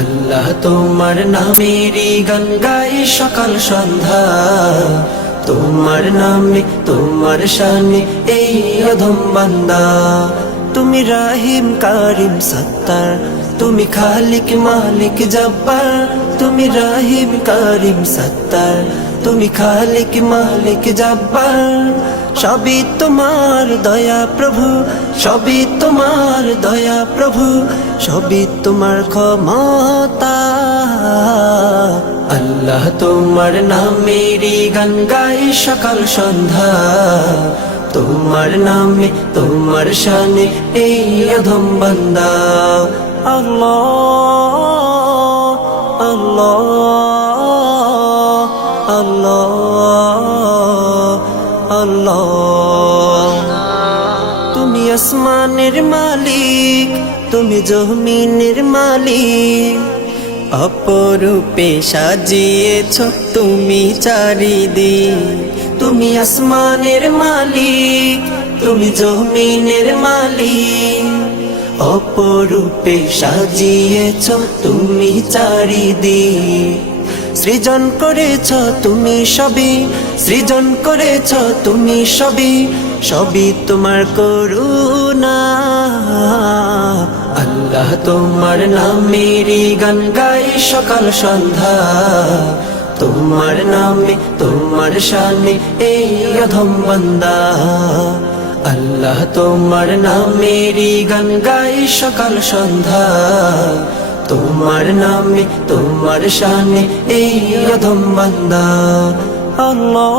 আল্লাহ তোমার নামেরই গান গাই সকাল সন্ধ্যা, তোমার নামে তোমার শানে এই অধম বান্দা। তুমি রাহিম কারিম সত্তার, তুমি খালিক মালিক জব্বার। তুমি রাহিম কারিম সত্তার, তুমি খালিক মালিক জব্বার। সবই তোমার দয়া প্রভু, সবই তোমার দয়া প্রভু, সবই তোমার ক্ষমতা। আল্লাহ তোমার নামেরই গান গাই সকাল সন্ধ্যা, তোমার নামে তোমার শানে এই অধম বান্দা। আল্লাহ আল্লাহ আল্লাহ আল্লাহ। তুমি আসমানের মালিক, তুমি জমিনের মালিক, অপরূপে সাজিয়েছ তুমি চারিদিক। তুমি আসমানের মালিক, তুমি জমিনের মালিক, অপরূপে সাজিয়েছ তুমি চারিদিক। সৃজন করেছ তুমি সবই, সৃজন করেছ তুমি সবই, সবই তোমার করুণা। আল্লাহ তোমার নামেরই গান গাই সকাল সন্ধ্যা, তোমার নামে তোমার শানে এই অধম বান্দা। আল্লাহ তোমার নামেরই গান গাই সকাল সন্ধ্যা, তোমার নামে তোমার শানে এই অধম বান্দা। আল্লাহ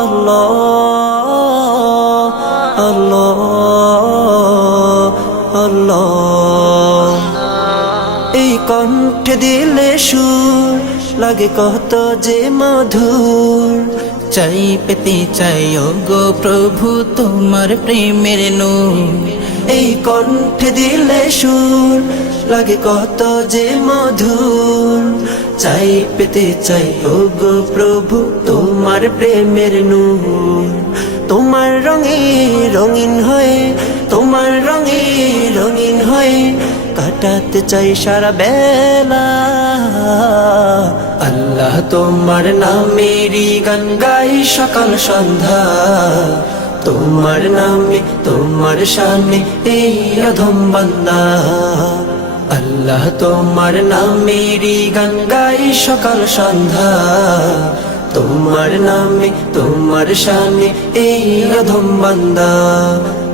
আল্লাহ আল্লাহ আল্লাহ। এই কণ্ঠে দিলে সুর লাগে কত যে মধুর, চাই পেতে চাই গো প্রভু তোমার প্রেমের নূর। এই কণ্ঠে দিলে সুর লাগে কত যে মধুর, চাই পেতে চাই গো প্রভু তোমার প্রেমের নূর। তোমার রঙে রঙিন হয়ে, তোমার রঙে রঙিন হয়ে কাটাতে চাই সারা বেলা। আল্লাহ তোমার নামেরই গান গাই সকাল সন্ধ্যা, তোমার নামে তোমার শানে এই অধম বান্দা। আল্লাহ তোমার নামেরই গান গাই সকাল সন্ধ্যা, তোমার নামে তোমার শানে এই অধম বান্দা।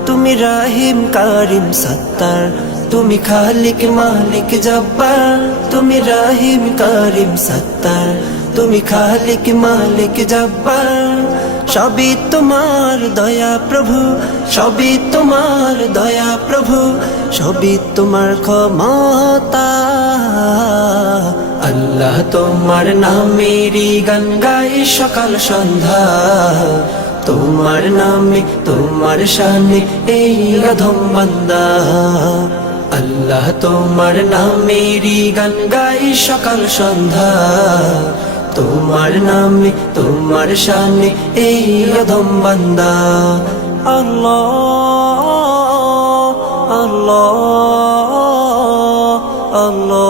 তুমি রাহিম কারিম সত্তার, তুমি খালিক মালিক জব্বার। তুমি রাহিম কারিম সত্তার, তুমি খালিক মালিক জব্বার। সবই তোমার দয়া প্রভু, সবই তোমার দয়া প্রভু, সবই তোমার ক্ষমতা। আল্লাহ তোমার নামেরই গান গাই সকাল সন্ধ্যা, তোমার নামে তোমার শানে এই অধম বান্দা। আল্লাহ তোমার নামেরই গান গাই সকাল সন্ধ্যা, তোমার নামে তোমার শানে এই অধম বান্দা। আল্লাহ আল্লাহ আল্লাহ।